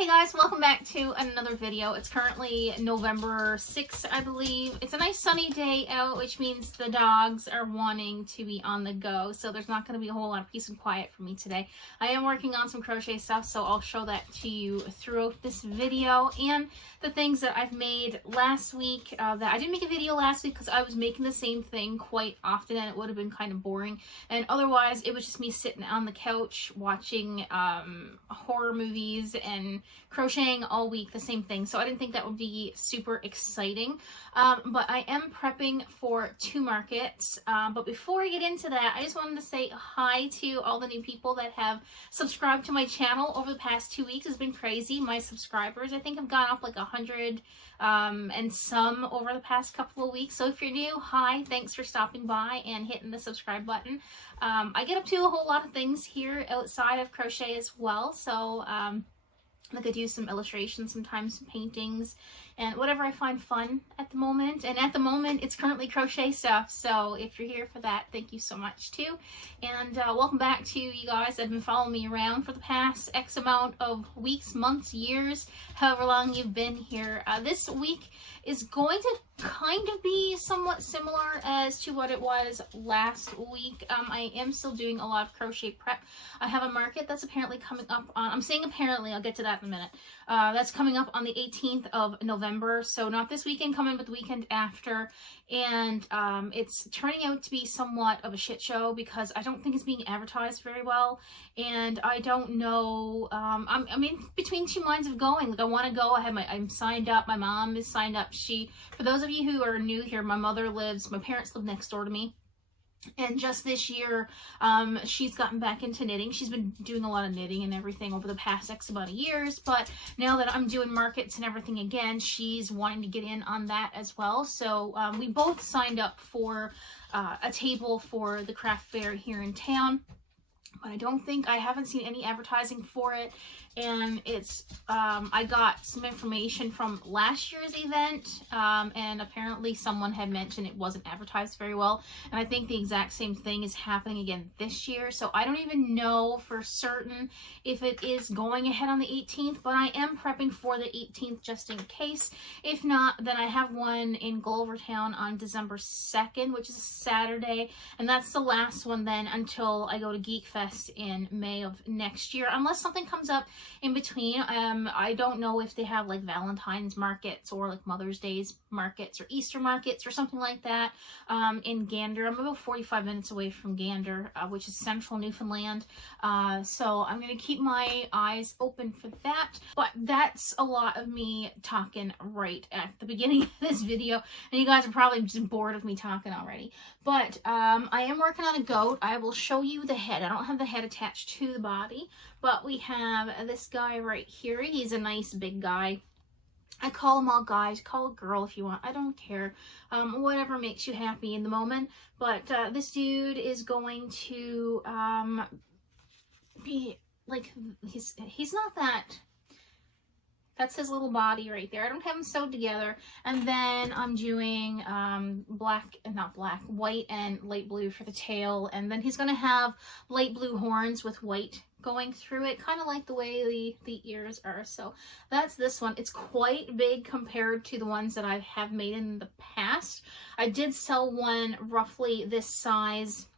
Hey guys, welcome back to another video. It's currently November 6th, I believe. It's a nice sunny day out, which means the dogs are wanting to be on the go. So there's not going to be a whole lot of peace and quiet for me today. I am working on some crochet stuff, so I'll show that to you throughout this video. And the things that I've made last week, that I didn't make a video last week because I was making the same thing quite often and it would have been kind of boring. And otherwise, it was just me sitting on the couch watching horror movies and crocheting all week, the same thing. So I didn't think that would be super exciting, but I am prepping for 2 markets. But before I get into that, I just wanted to say hi to all the new people that have subscribed to my channel over the past 2 weeks. It's been crazy. My subscribers, I think, have gone up like 100 and some over the past couple of weeks. So if you're new, hi, thanks for stopping by and hitting the subscribe button. I get up to a whole lot of things here outside of crochet as well. So like I do some illustrations, sometimes some paintings, and whatever I find fun at the moment. And at the moment, it's currently crochet stuff. So if you're here for that, thank you so much too. And welcome back to you guys that have been following me around for the past X amount of weeks, months, years, however long you've been here. This week is going to kind of be somewhat similar as to what it was last week. I am still doing a lot of crochet prep. I have a market that's apparently coming up on, I'm saying apparently, I'll get to that in a minute. That's coming up on the 18th of November. So not this weekend coming, but the weekend after. And it's turning out to be somewhat of a shit show because I don't think it's being advertised very well. And I don't know, I'm in between 2 minds of going. Like I want to go, I'm signed up, my mom is signed up. For those of you who are new here, my parents live next door to me. And just this year, she's gotten back into knitting. She's been doing a lot of knitting and everything over the past X amount of years. But now that I'm doing markets and everything again, she's wanting to get in on that as well. So we both signed up for a table for the craft fair here in town. But I haven't seen any advertising for it. And it's, I got some information from last year's event, and apparently someone had mentioned it wasn't advertised very well. And I think the exact same thing is happening again this year. So I don't even know for certain if it is going ahead on the 18th, but I am prepping for the 18th just in case. If not, then I have one in Glovertown on December 2nd, which is a Saturday. And that's the last one then until I go to Geek Fest in May of next year, unless something comes up in between. I don't know if they have like Valentine's markets or like Mother's Day's markets or Easter markets or something like that in Gander. I'm about 45 minutes away from Gander, which is central Newfoundland. So I'm going to keep my eyes open for that. But that's a lot of me talking right at the beginning of this video. And you guys are probably just bored of me talking already. But I am working on a goat. I will show you the head. I don't have the head attached to the body, but we have this guy right here. He's a nice big guy. I call them all guys. Call a girl if you want. I don't care. Whatever makes you happy in the moment. But this dude is going to be like, he's not that. That's his little body right there. I don't have him sewed together. And then I'm doing white and light blue for the tail. And then he's going to have light blue horns with white going through it, kind of like the way the ears are. So that's this one. It's quite big compared to the ones that I have made in the past. I did sell one roughly this size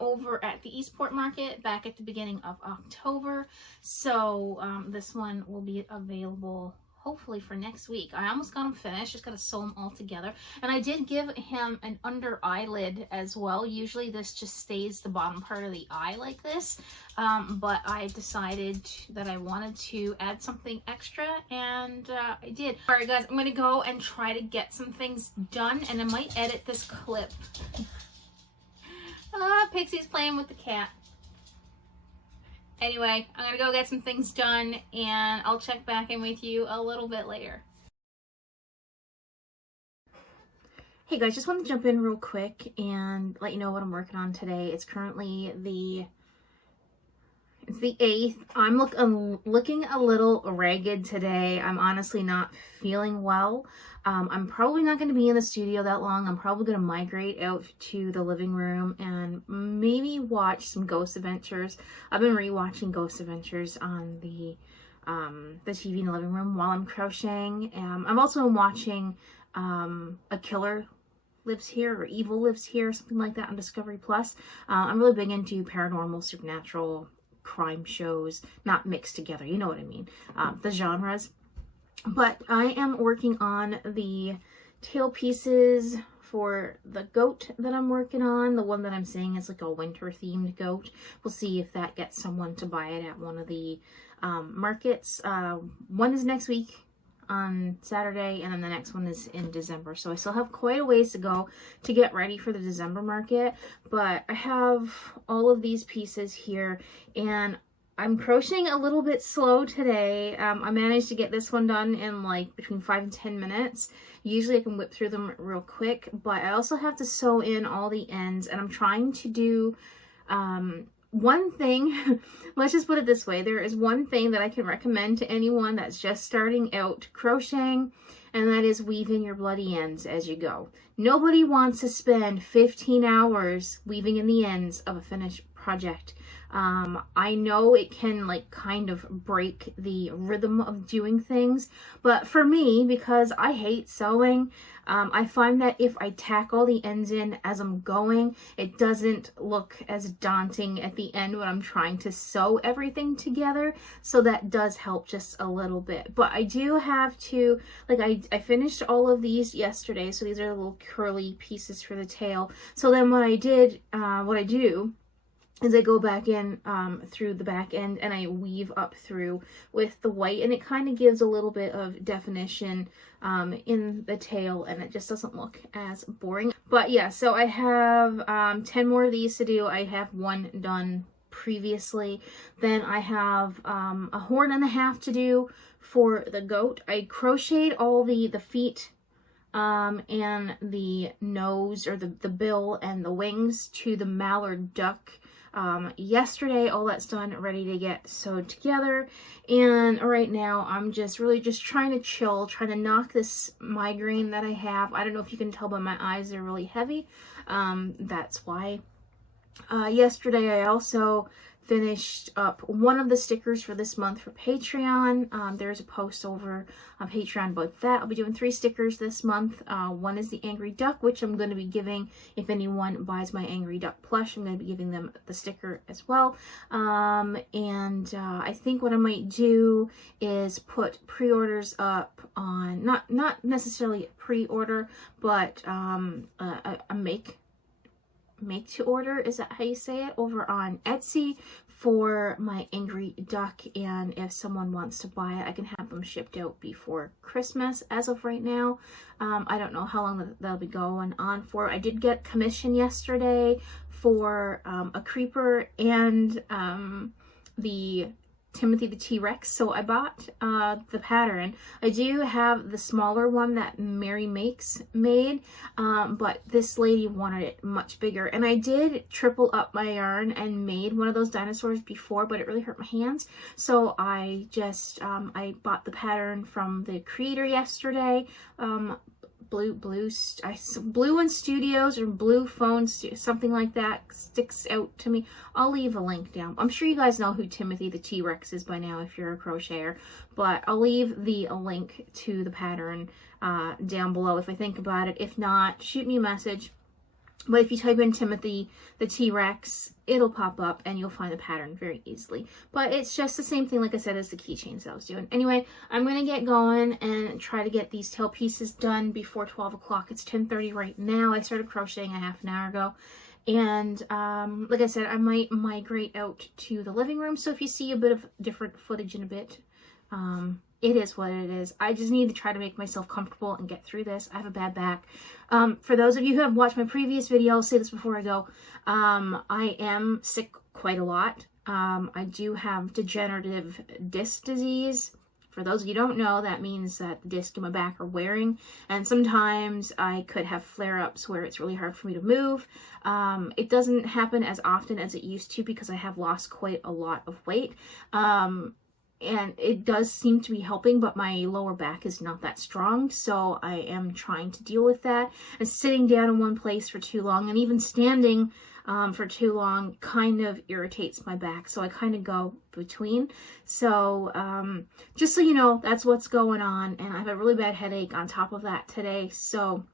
over at the Eastport Market back at the beginning of October. So this one will be available hopefully for next week. I almost got them finished, just got to sew them all together. And I did give him an under eyelid as well. Usually this just stays the bottom part of the eye like this, but I decided that I wanted to add something extra, and I did. All right guys, I'm going to go and try to get some things done, and I might edit this clip. Pixie's playing with the cat. Anyway, I'm gonna go get some things done and I'll check back in with you a little bit later. Hey guys, just want to jump in real quick and let you know what I'm working on today. It's currently the 8th. I'm looking a little ragged today. I'm honestly not feeling well. I'm probably not going to be in the studio that long. I'm probably going to migrate out to the living room and maybe watch some Ghost Adventures. I've been rewatching Ghost Adventures on the the TV in the living room while I'm crocheting. I'm also watching A Killer Lives Here or Evil Lives Here, something like that on Discovery Plus. I'm really big into paranormal, supernatural, crime shows, not mixed together, you know what I mean, the genres. But I am working on the tail pieces for the goat that I'm working on. The one that I'm saying is like a winter themed goat. We'll see if that gets someone to buy it at one of the markets. One is next week on Saturday, and then the next one is in December. So I still have quite a ways to go to get ready for the December market, but I have all of these pieces here, and I'm crocheting a little bit slow today. I managed to get this one done in like between 5 and 10 minutes. Usually I can whip through them real quick, but I also have to sew in all the ends, and I'm trying to do one thing. Let's just put it this way. There is one thing that I can recommend to anyone that's just starting out crocheting, and that is weaving your bloody ends as you go. Nobody wants to spend 15 hours weaving in the ends of a finished project. I know it can like kind of break the rhythm of doing things, but for me, because I hate sewing, I find that if I tack all the ends in as I'm going, it doesn't look as daunting at the end when I'm trying to sew everything together. So that does help just a little bit. But I do have to, like, I finished all of these yesterday, so these are little curly pieces for the tail. So then what I do is I go back in through the back end and I weave up through with the white, and it kind of gives a little bit of definition in the tail, and it just doesn't look as boring. But yeah, so I have 10 more of these to do. I have one done previously. Then I have a horn and a half to do for the goat. I crocheted all the feet and the nose, or the bill and the wings, to the mallard duck yesterday. All that's done, ready to get sewed together, and right now I'm just really just trying to chill, trying to knock this migraine that I have. I don't know if you can tell, but my eyes are really heavy. That's why. Yesterday I also finished up one of the stickers for this month for Patreon. There's a post over on Patreon about that. I'll be doing 3 stickers this month. One is the Angry Duck, which I'm going to be giving, if anyone buys my Angry Duck plush, I'm going to be giving them the sticker as well. I think what I might do is put pre-orders up on, not necessarily a pre-order, but a make to order, is that how you say it, over on Etsy for my Angry Duck, and if someone wants to buy it, I can have them shipped out before Christmas. As of right now, I don't know how long that'll be going on for. I did get commission yesterday for a creeper and the Timothy the T-Rex, so I bought the pattern. I do have the smaller one that Mary Makes made, but this lady wanted it much bigger, and I did triple up my yarn and made one of those dinosaurs before, but it really hurt my hands, so I just I bought the pattern from the creator yesterday. Blue One Studios or Blue Phone, something like that sticks out to me. I'll leave a link down. I'm sure you guys know who Timothy the T-Rex is by now if you're a crocheter, but I'll leave a link to the pattern down below if I think about it. If not, shoot me a message. But if you type in Timothy the T-Rex, it'll pop up and you'll find the pattern very easily. But it's just the same thing, like I said, as the keychains that I was doing. Anyway, I'm going to get going and try to get these tail pieces done before 12 o'clock. It's 10:30 right now. I started crocheting a half an hour ago. And like I said, I might migrate out to the living room. So if you see a bit of different footage in a bit, it is what it is. I just need to try to make myself comfortable and get through this. I have a bad back. For those of you who have watched my previous video, I'll say this before I go. I am sick quite a lot. I do have degenerative disc disease. For those of you who don't know, that means that the discs in my back are wearing, and sometimes I could have flare-ups where it's really hard for me to move. It doesn't happen as often as it used to because I have lost quite a lot of weight. And it does seem to be helping, but my lower back is not that strong, so I am trying to deal with that. And sitting down in one place for too long, and even standing for too long kind of irritates my back, so I kind of go between. So just so you know, that's what's going on, and I have a really bad headache on top of that today, so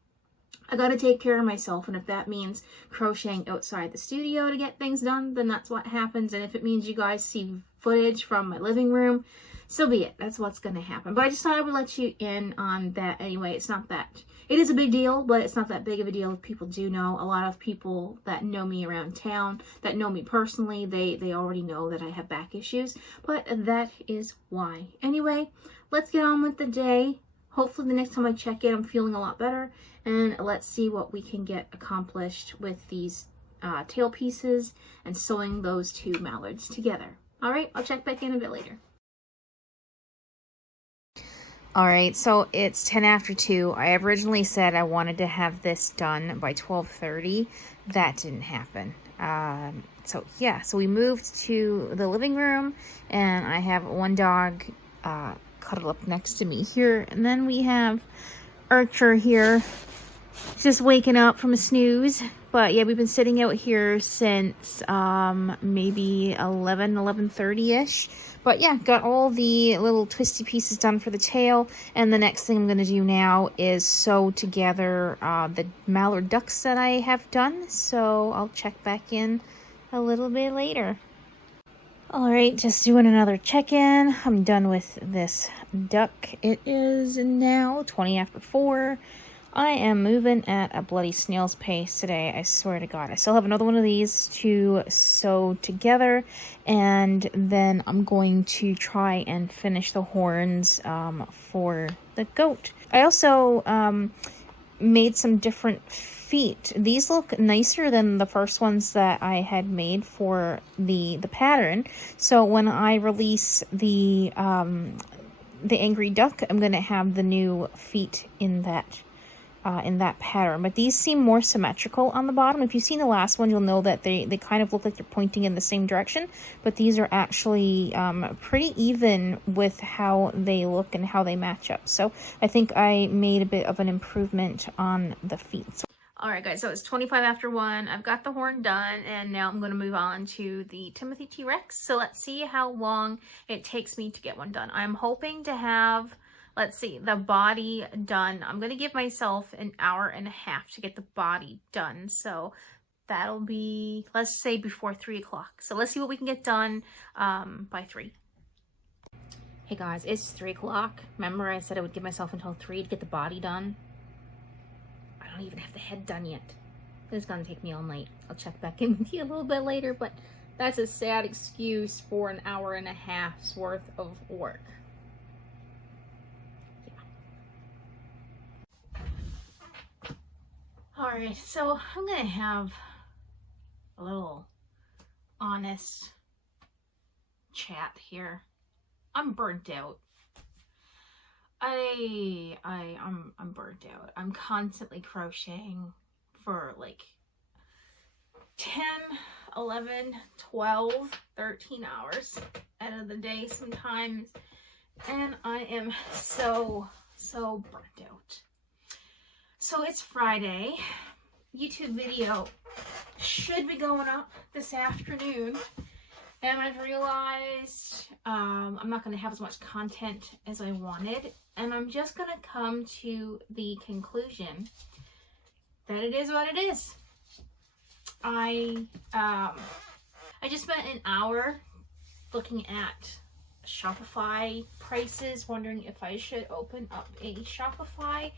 I gotta take care of myself, and if that means crocheting outside the studio to get things done, then that's what happens. And if it means you guys see footage from my living room, so be it. That's what's gonna happen. But I just thought I would let you in on that anyway. It's not that, it is a big deal, but it's not that big of a deal if people do know. A lot of people that know me around town, that know me personally, they already know that I have back issues, but that is why. Anyway, let's get on with the day. Hopefully the next time I check in, I'm feeling a lot better, and let's see what we can get accomplished with these tail pieces and sewing those two mallards together. All right, I'll check back in a bit later. All right, so it's 10 after 2. I originally said I wanted to have this done by 12:30. That didn't happen. So yeah, so we moved to the living room, and I have one dog cuddled up next to me here, and then we have Archer here just waking up from a snooze. But yeah, we've been sitting out here since maybe 11:30ish. But yeah, got all the little twisty pieces done for the tail, and the next thing I'm going to do now is sew together the mallard ducks that I have done. So I'll check back in a little bit later. All right, just doing another check-in. I'm done with this duck. It is now 20 after 4. I am moving at a bloody snail's pace today, I swear to God. I still have another one of these to sew together, and then I'm going to try and finish the horns for the goat. I also made some different feet. These look nicer than the first ones that I had made for the pattern. So when I release the angry duck, I'm going to have the new feet in that pattern. But these seem more symmetrical on the bottom. If you've seen the last one, you'll know that they kind of look like they're pointing in the same direction, but these are actually pretty even with how they look and how they match up. So I think I made a bit of an improvement on the feet. All right, guys, so it's 25 after 1. I've got the horn done, and now I'm going to move on to the Timothy T-Rex. So let's see how long it takes me to get one done. I'm hoping to have, let's see, the body done. I'm going to give myself an hour and a half to get the body done. So that'll be, let's say, before 3 o'clock. So let's see what we can get done by 3. Hey guys, it's 3 o'clock. Remember I said I would give myself until 3 to get the body done? I don't even have the head done yet. This is going to take me all night. I'll check back in with you a little bit later, but that's a sad excuse for an hour and a half's worth of work. Alright, so I'm going to have a little honest chat here. I'm burnt out. I'm burnt out. I'm constantly crocheting for like 10, 11, 12, 13 hours out of the day sometimes. And I am so burnt out. So it's Friday. YouTube video should be going up this afternoon. And I've realized I'm not going to have as much content as I wanted. And I'm just going to come to the conclusion that it is what it is. I just spent an hour looking at Shopify prices, wondering if I should open up a Shopify.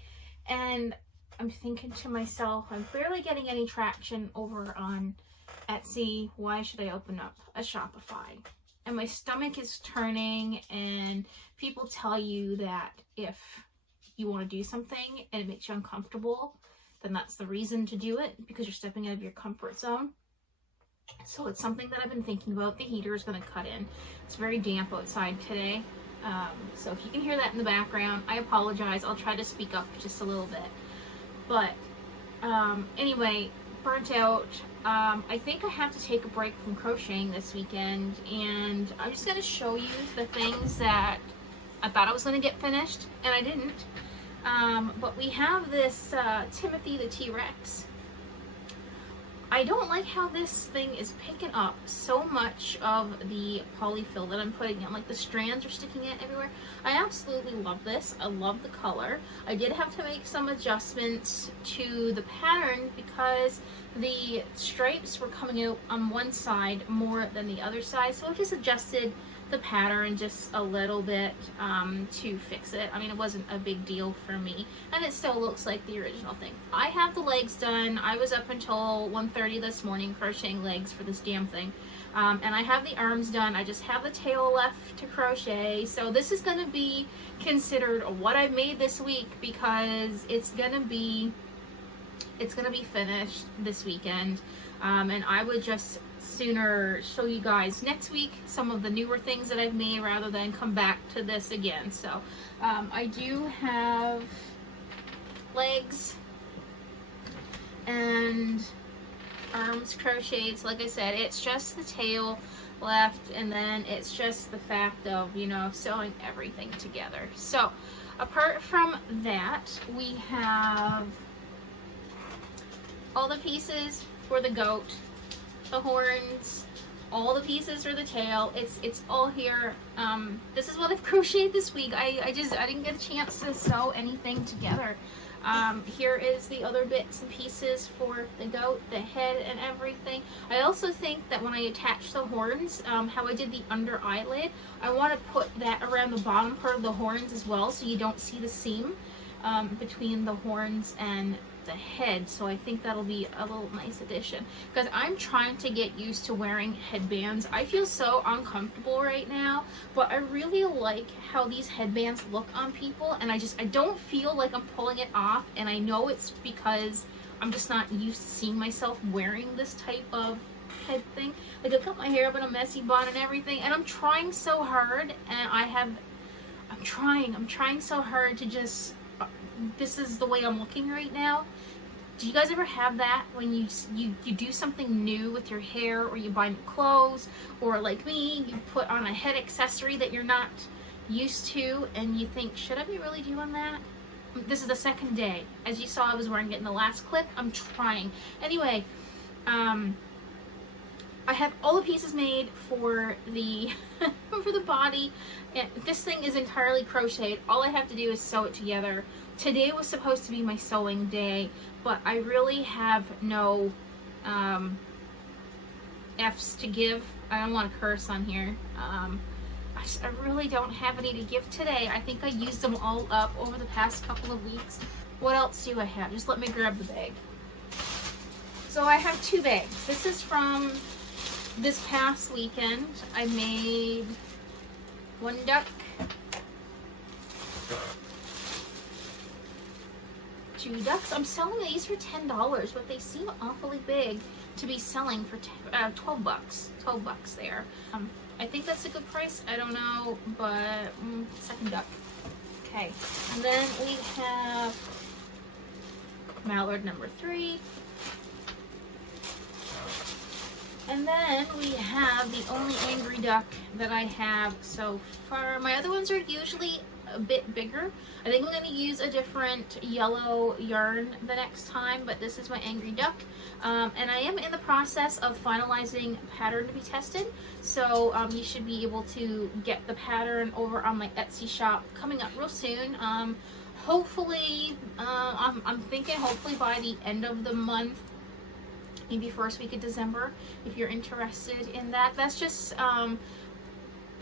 And I'm thinking to myself, I'm barely getting any traction over on Etsy. Why should I open up a Shopify? And my stomach is turning, and people tell you that if you want to do something and it makes you uncomfortable, then that's the reason to do it, because you're stepping out of your comfort zone. So it's something that I've been thinking about. The heater is going to cut in. It's very damp outside today. So if you can hear that in the background, I apologize. I'll try to speak up just a little bit. But anyway, burnt out. I think I have to take a break from crocheting this weekend, and I'm just going to show you the things that I thought I was going to get finished, and I didn't. But we have this Timothy the T-Rex. I don't like how this thing is picking up so much of the polyfill that I'm putting in. Like the strands are sticking in everywhere. I absolutely love this. I love the color. I did have to make some adjustments to the pattern because the stripes were coming out on one side more than the other side. So I just adjusted the pattern just a little bit to fix it. I mean, it wasn't a big deal for me, and it still looks like the original thing. I have the legs done. I was up until 1:30 this morning crocheting legs for this damn thing, and I have the arms done. I just have the tail left to crochet. So this is going to be considered what I've made this week because it's gonna be finished this weekend, and I would just sooner show you guys next week some of the newer things that I've made rather than come back to this again. So I do have legs and arms crocheted. So like I said, it's just the tail left, and then it's just the fact of, you know, sewing everything together. So apart from that, we have all the pieces for the goat, the horns, all the pieces for the tail. It's all here. This is what I've crocheted this week. I didn't get a chance to sew anything together. Here is the other bits and pieces for the goat, the head and everything. I also think that when I attach the horns, how I did the under eyelid, I want to put that around the bottom part of the horns as well, so you don't see the seam between the horns and the head. So I think that'll be a little nice addition because I'm trying to get used to wearing headbands. I feel so uncomfortable right now, but I really like how these headbands look on people, and I don't feel like I'm pulling it off, and I know it's because I'm just not used to seeing myself wearing this type of head thing. Like, I've got my hair up in a messy bun and everything, and I'm trying so hard, and I'm trying so hard to just, this is the way I'm looking right now. Do you guys ever have that when you do something new with your hair, or you buy new clothes, or like me, you put on a head accessory that you're not used to, and you think, should I be really doing that? This is the second day. As you saw, I was wearing it in the last clip. I'm trying. Anyway, I have all the pieces made for the for the body, and this thing is entirely crocheted. All I have to do is sew it together. Today was supposed to be my sewing day, but I really have no F's to give. I don't want to curse on here. I really don't have any to give today. I think I used them all up over the past couple of weeks. What else do I have? Just let me grab the bag. So I have two bags. This is from this past weekend. I made one duck, two ducks. I'm selling these for $10, but they seem awfully big to be selling for 12 bucks. 12 bucks there. I think that's a good price. I don't know, but second duck. Okay, and then we have mallard number 3. And then we have the only angry duck that I have so far. My other ones are usually a bit bigger. I think I'm going to use a different yellow yarn the next time, but this is my angry duck. And I am in the process of finalizing pattern to be tested. So you should be able to get the pattern over on my Etsy shop coming up real soon. Hopefully, I'm thinking hopefully by the end of the month, maybe first week of December, if you're interested in that. That's just,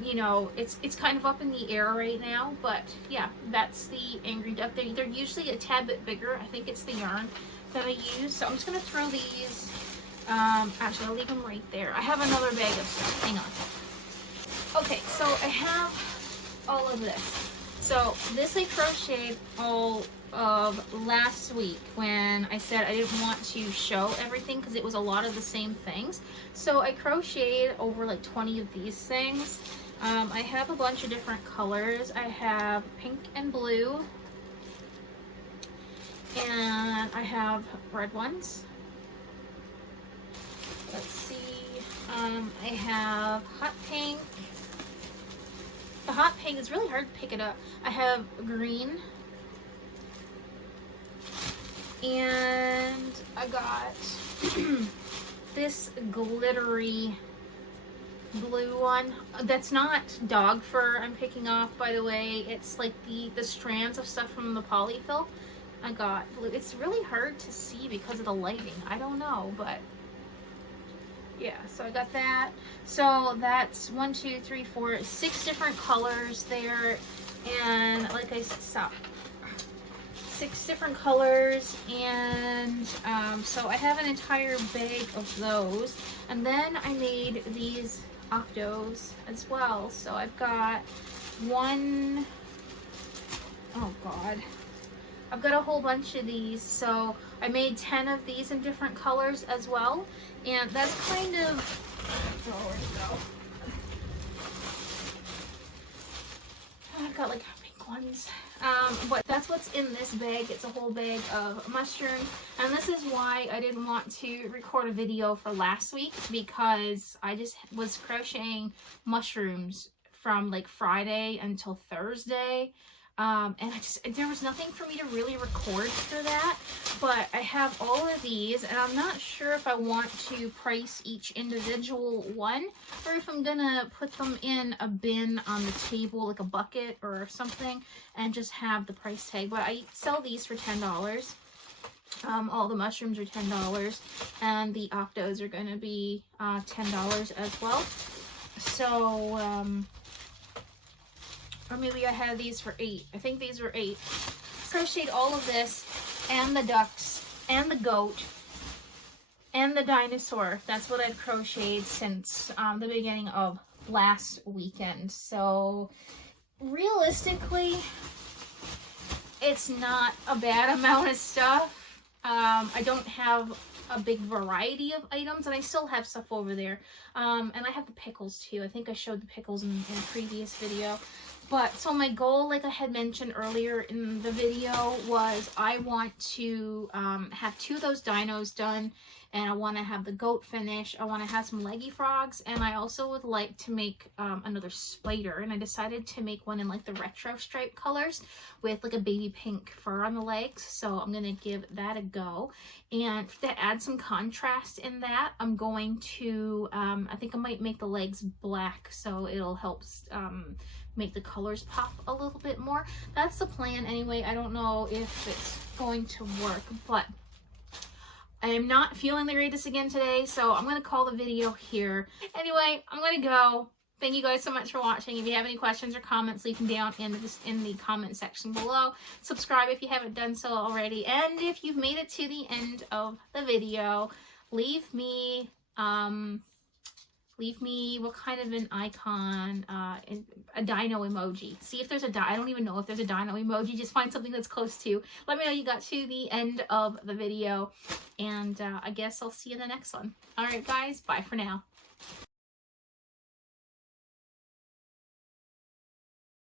you know, it's kind of up in the air right now, but yeah, that's the angry duck. They're usually a tad bit bigger. I think it's the yarn that I use. So I'm just gonna throw these, actually I'll leave them right there. I have another bag of stuff, hang on. Okay, so I have all of this. So this I crocheted all of last week when I said I didn't want to show everything because it was a lot of the same things. So I crocheted over like 20 of these things. I have a bunch of different colors. I have pink and blue, and I have red ones. Let's see, I have hot pink. The hot pink is really hard to pick it up. I have green, and I got this glittery blue one. That's not dog fur I'm picking off, by the way. It's like the strands of stuff from the polyfill. I got blue. It's really hard to see because of the lighting. I don't know, but yeah, so I got that. So that's 1, 2, 3, 4, 6 different colors there. And like I said, 6 different colors. And so I have an entire bag of those. And then I made these octos as well. So I've got one, oh God. I've got a whole bunch of these, so I made 10 of these in different colors as well, and that's kind of, oh, where'd it go? I've got like pink ones, but that's what's in this bag. It's a whole bag of mushroom, and this is why I didn't want to record a video for last week, because I just was crocheting mushrooms from like Friday until Thursday. And there was nothing for me to really record for that, but I have all of these, and I'm not sure if I want to price each individual one, or if I'm gonna put them in a bin on the table, like a bucket or something, and just have the price tag. But I sell these for $10. All the mushrooms are $10, and the octos are gonna be $10 as well. So, or maybe I had these for $8. I think these were $8. Crocheted all of this, and the ducks, and the goat, and the dinosaur. That's what I've crocheted since the beginning of last weekend. So realistically, it's not a bad amount of stuff. I don't have a big variety of items, and I still have stuff over there. And I have the pickles too. I think I showed the pickles in a previous video. But so my goal, like I had mentioned earlier in the video, was I want to have 2 of those dinos done, and I want to have the goat finish. I want to have some leggy frogs, and I also would like to make another spider. And I decided to make one in like the retro stripe colors with like a baby pink fur on the legs. So I'm gonna give that a go. And to add some contrast in that, I'm going to I think I might make the legs black, so it'll help make the colors pop a little bit more. That's the plan anyway. I don't know if it's going to work, but I am not feeling the greatest again today, so I'm going to call the video here. Anyway, I'm going to go. Thank you guys so much for watching. If you have any questions or comments, leave them down in the comment section below. Subscribe if you haven't done so already. And if you've made it to the end of the video, leave me what kind of an icon, a dino emoji. See if there's I don't even know if there's a dino emoji. Just find something that's close to. Let me know you got to the end of the video. And I guess I'll see you in the next one. Alright guys, bye for now.